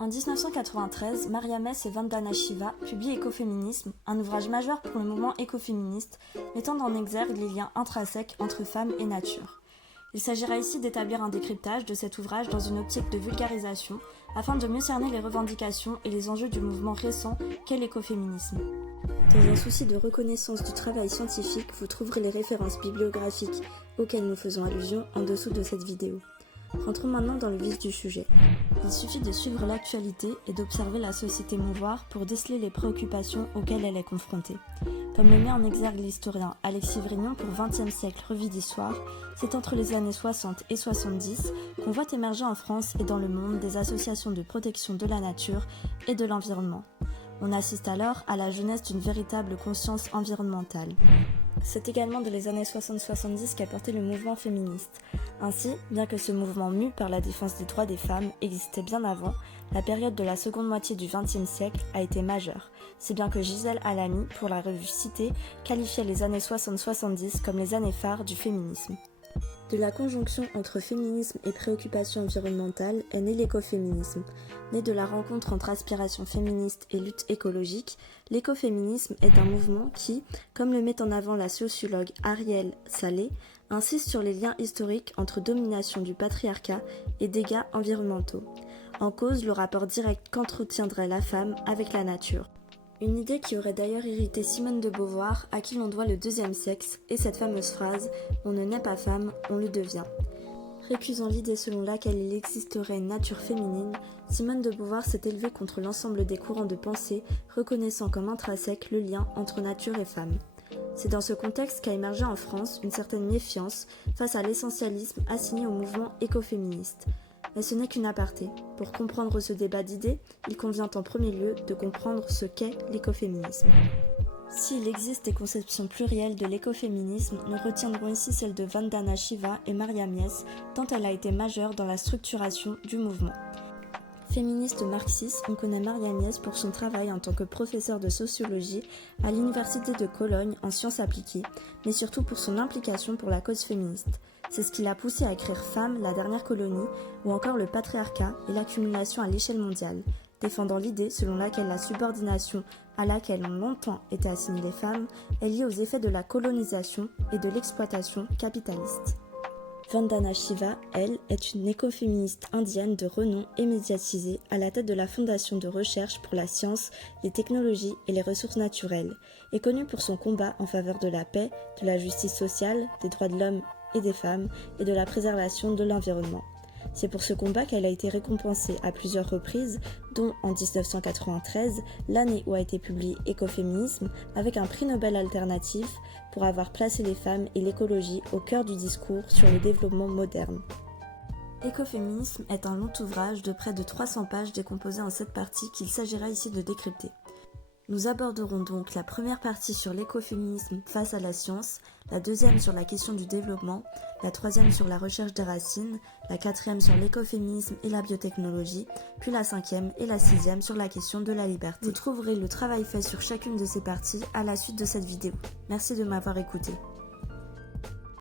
En 1993, Maria Mess et Vandana Shiva publient Écoféminisme, un ouvrage majeur pour le mouvement écoféministe, mettant en exergue les liens intrinsèques entre femmes et nature. Il s'agira ici d'établir un décryptage de cet ouvrage dans une optique de vulgarisation, afin de mieux cerner les revendications et les enjeux du mouvement récent qu'est l'écoféminisme. Dans un souci de reconnaissance du travail scientifique, vous trouverez les références bibliographiques auxquelles nous faisons allusion en dessous de cette vidéo. Rentrons maintenant dans le vif du sujet. Il suffit de suivre l'actualité et d'observer la société mouvoir pour déceler les préoccupations auxquelles elle est confrontée. Comme le met en exergue l'historien Alexis Vrignon pour 20e siècle revue d'histoire, c'est entre les années 60 et 70 qu'on voit émerger en France et dans le monde des associations de protection de la nature et de l'environnement. On assiste alors à la jeunesse d'une véritable conscience environnementale. C'est également dans les années 60-70 qu'a porté le mouvement féministe. Ainsi, bien que ce mouvement mu par la défense des droits des femmes existait bien avant, la période de la seconde moitié du XXe siècle a été majeure, si bien que Gisèle Halimi, pour la revue Cité, qualifiait les années 60-70 comme les années phares du féminisme. De la conjonction entre féminisme et préoccupation environnementale est né l'écoféminisme. Né de la rencontre entre aspiration féministe et lutte écologique, l'écoféminisme est un mouvement qui, comme le met en avant la sociologue Arielle Salé, insiste sur les liens historiques entre domination du patriarcat et dégâts environnementaux. En cause, le rapport direct qu'entretiendrait la femme avec la nature. Une idée qui aurait d'ailleurs irrité Simone de Beauvoir, à qui l'on doit le deuxième sexe, et cette fameuse phrase « On ne naît pas femme, on le devient ». Récusant l'idée selon laquelle il existerait une nature féminine, Simone de Beauvoir s'est élevée contre l'ensemble des courants de pensée, reconnaissant comme intrinsèque le lien entre nature et femme. C'est dans ce contexte qu'a émergé en France une certaine méfiance face à l'essentialisme assigné au mouvement écoféministe. Mais ce n'est qu'une aparté. Pour comprendre ce débat d'idées, il convient en premier lieu de comprendre ce qu'est l'écoféminisme. S'il existe des conceptions plurielles de l'écoféminisme, nous retiendrons ici celle de Vandana Shiva et Maria Mess, tant elle a été majeure dans la structuration du mouvement. Féministe marxiste, on connaît Maria Mess pour son travail en tant que professeure de sociologie à l'université de Cologne en sciences appliquées, mais surtout pour son implication pour la cause féministe. C'est ce qui l'a poussée à écrire Femme, la dernière colonie, ou encore le patriarcat et l'accumulation à l'échelle mondiale, défendant l'idée selon laquelle la subordination à laquelle ont longtemps été assignées les femmes est liée aux effets de la colonisation et de l'exploitation capitaliste. Vandana Shiva, elle, est une écoféministe indienne de renom et médiatisée à la tête de la Fondation de recherche pour la science, les technologies et les ressources naturelles, et connue pour son combat en faveur de la paix, de la justice sociale, des droits de l'homme et des femmes et de la préservation de l'environnement. C'est pour ce combat qu'elle a été récompensée à plusieurs reprises, dont en 1993, l'année où a été publié Écoféminisme, avec un prix Nobel alternatif pour avoir placé les femmes et l'écologie au cœur du discours sur le développement moderne. Écoféminisme est un long ouvrage de près de 300 pages décomposé en 7 parties qu'il s'agira ici de décrypter. Nous aborderons donc la première partie sur l'écoféminisme face à la science, la deuxième sur la question du développement, la troisième sur la recherche des racines, la quatrième sur l'écoféminisme et la biotechnologie, puis la cinquième et la sixième sur la question de la liberté. Vous trouverez le travail fait sur chacune de ces parties à la suite de cette vidéo. Merci de m'avoir écouté.